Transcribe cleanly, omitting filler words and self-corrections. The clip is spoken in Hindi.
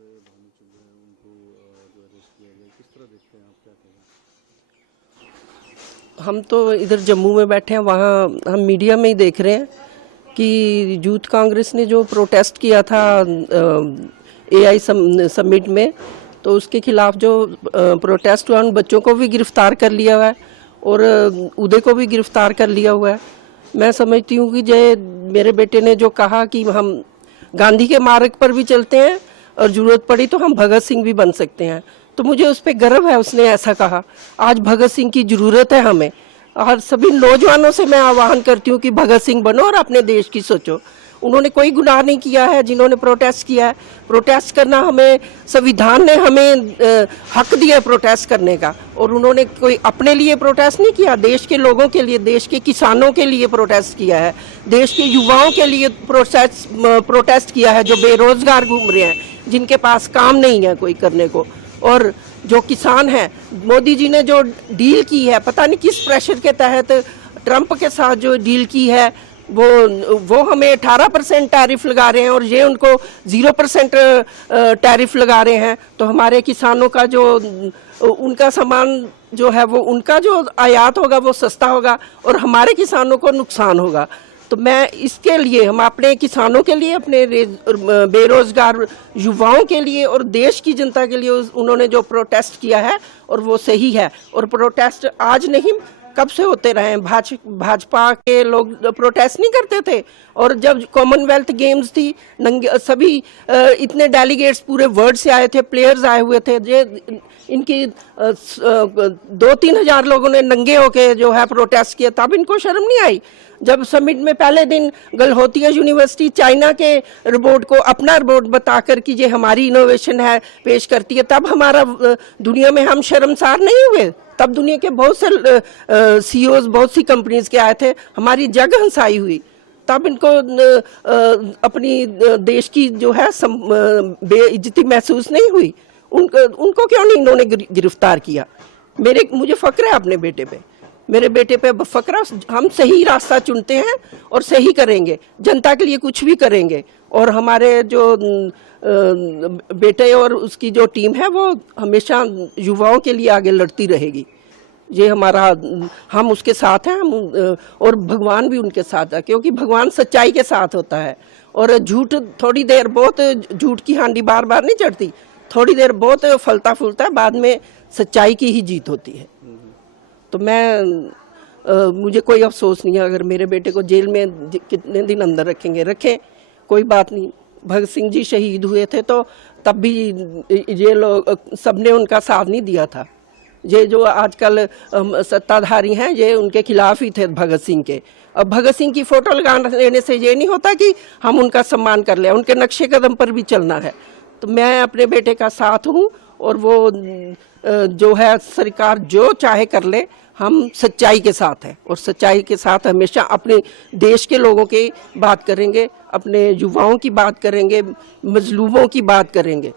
महोदय भानुचंद्र हैं उनको जो अरेस्ट किया गया, किस तरह देखते हैं आप, क्या कहें? हम तो इधर जम्मू में बैठे हैं, वहाँ हम मीडिया में ही देख रहे हैं कि यूथ कांग्रेस ने जो प्रोटेस्ट किया था एआई समिट में, तो उसके खिलाफ जो प्रोटेस्ट हुआ उन बच्चों को भी गिरफ्तार कर लिया हुआ है और उदय को भी गिरफ्तार कर लिया हुआ है। मैं समझती हूँ कि जय मेरे बेटे ने जो कहा कि हम गांधी के मार्ग पर भी चलते हैं और जरूरत पड़ी तो हम भगत सिंह भी बन सकते हैं, तो मुझे उस पर गर्व है, उसने ऐसा कहा। आज भगत सिंह की जरूरत है हमें, और सभी नौजवानों से मैं आह्वान करती हूँ कि भगत सिंह बनो और अपने देश की सोचो। उन्होंने कोई गुनाह नहीं किया है जिन्होंने प्रोटेस्ट किया है। प्रोटेस्ट करना हमें, संविधान ने हमें हक दिया है प्रोटेस्ट करने का, और उन्होंने कोई अपने लिए प्रोटेस्ट नहीं किया, देश के लोगों के लिए, देश के किसानों के लिए प्रोटेस्ट किया है, देश के युवाओं के लिए प्रोटेस्ट किया है जो बेरोजगार घूम रहे हैं, जिनके पास काम नहीं है कोई करने को। और जो किसान हैं, मोदी जी ने जो डील की है, पता नहीं किस प्रेशर के तहत ट्रंप के साथ जो डील की है, वो हमें 18% टैरिफ लगा रहे हैं और ये उनको 0% टैरिफ लगा रहे हैं। तो हमारे किसानों का जो उनका सामान जो है, वो उनका जो आयात होगा वो सस्ता होगा और हमारे किसानों को नुकसान होगा। तो मैं इसके लिए, हम अपने किसानों के लिए, अपने बेरोजगार युवाओं के लिए और देश की जनता के लिए उन्होंने जो प्रोटेस्ट किया है और वो सही है। और प्रोटेस्ट आज नहीं, कब से होते रहे हैं। भाजपा के लोग प्रोटेस्ट नहीं करते थे, और जब कॉमनवेल्थ गेम्स थी, सभी इतने डेलीगेट्स पूरे वर्ल्ड से आए थे, प्लेयर्स आए हुए थे, इनकी 2-3 हजार लोगों ने नंगे होके जो है प्रोटेस्ट किया, तब इनको शर्म नहीं आई। जब समिट में पहले दिन गलहोतिया यूनिवर्सिटी चाइना के रिपोर्ट को अपना रिपोर्ट बताकर कि ये हमारी इनोवेशन है पेश करती है, तब हमारा दुनिया में हम शर्मसार नहीं हुए। तब दुनिया के बहुत से सीईओज बहुत सी कंपनीज के आए थे, हमारी जग हंसाई हुई, तब इनको अपनी देश की जो है बेइज्जती महसूस नहीं हुई। उनको क्यों नहीं इन्होंने गिरफ्तार किया? मुझे फक्र है अपने बेटे पे, मेरे बेटे पे फक्र। हम सही रास्ता चुनते हैं और सही करेंगे, जनता के लिए कुछ भी करेंगे, और हमारे जो बेटे और उसकी जो टीम है वो हमेशा युवाओं के लिए आगे लड़ती रहेगी। ये हमारा, हम उसके साथ हैं, और भगवान भी उनके साथ है, क्योंकि भगवान सच्चाई के साथ होता है। और झूठ थोड़ी देर, बहुत झूठ की हांडी बार बार नहीं चढ़ती, थोड़ी देर बहुत फलता फूलता है, बाद में सच्चाई की ही जीत होती है। तो मुझे कोई अफसोस नहीं है अगर मेरे बेटे को जेल में कितने दिन अंदर रखें, कोई बात नहीं। भगत सिंह जी शहीद हुए थे तो तब भी ये लोग सबने उनका साथ नहीं दिया था। ये जो आजकल सत्ताधारी हैं, ये उनके खिलाफ ही थे भगत सिंह के। अब भगत सिंह की फोटो लगा लेने से ये नहीं होता कि हम उनका सम्मान कर लें, उनके नक्शे कदम पर भी चलना है। तो मैं अपने बेटे का साथ हूँ, और वो जो है सरकार जो चाहे कर ले, हम सच्चाई के साथ हैं, और सच्चाई के साथ हमेशा अपने देश के लोगों की बात करेंगे, अपने युवाओं की बात करेंगे, मजलूमों की बात करेंगे।